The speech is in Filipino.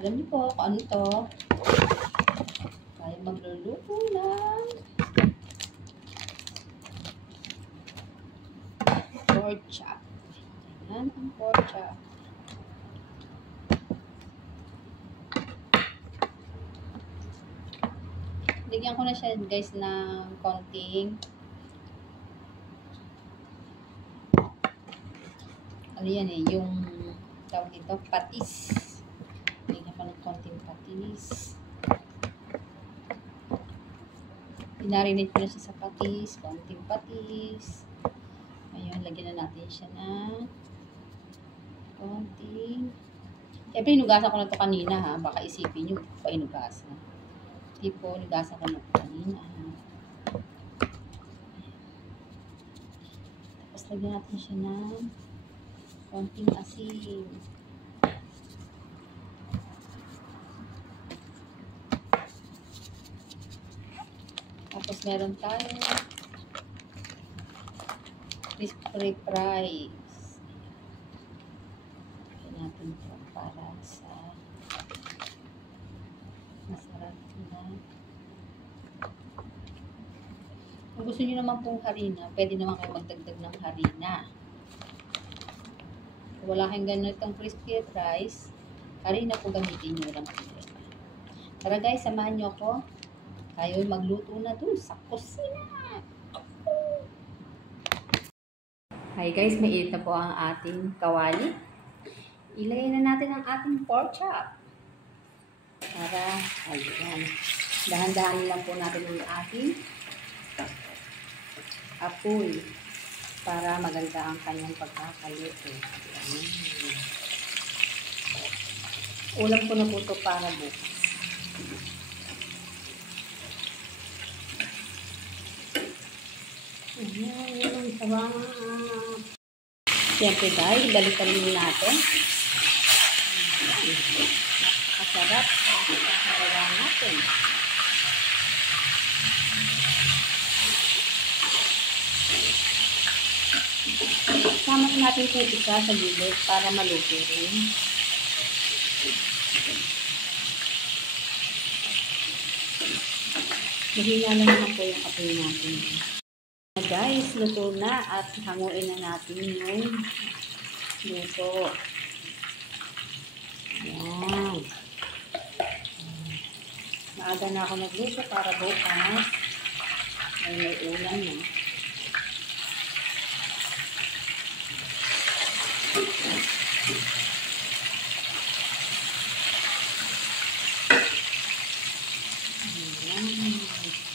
Alam niyo po kung ano to? Tayo magluluto ng pork chop. Ayan ang pork chop. Bigyan ko na siya guys ng konting ano yan eh, yung tawag dito, patis. Bigyan ko ng konting patis. Pinarinate ko na siya sa patis, konting patis. Ayun, lagyan na natin siya ng konting. Siyempre, inugasan ko na ito kanina ha. Baka isipin nyo, pa inugasan. Tipo, inugasan ko na ito kanina ha. Tapos lagyan natin siya ng konting asin. Tapos meron tayo crispy fries. Lagyan natin ito para sa masarap na. Kung gusto niyo naman pong harina, pwede naman kayo magdagdag ng harina. Kung wala kayong ganitong crispy fries, harina po gamitin nyo lang. Tara guys, samahan nyo ako. Tayo magluto na dun sa kusina. Hi guys, mainit na po ang ating kawali. Ilagay na natin ang ating pork chop. Para, ayan. Dahan-dahan lang po natin ang ating apoy. Para maganda ang kanyang pagkakaluto. Ayan. Ulam ko na po ito para bukas. Ayan, sarap. Siyempre guys, balikan din natin. Napakasarap. Napakasarap natin. Sama natin ito isa sa gilid para maluto rin. Mahina lang naman po yung apoy natin. Guys, luto na at hanguin na natin yung luto. Ayan. Maaga na ako nagluto para bukas ay may ulam na. Ayan.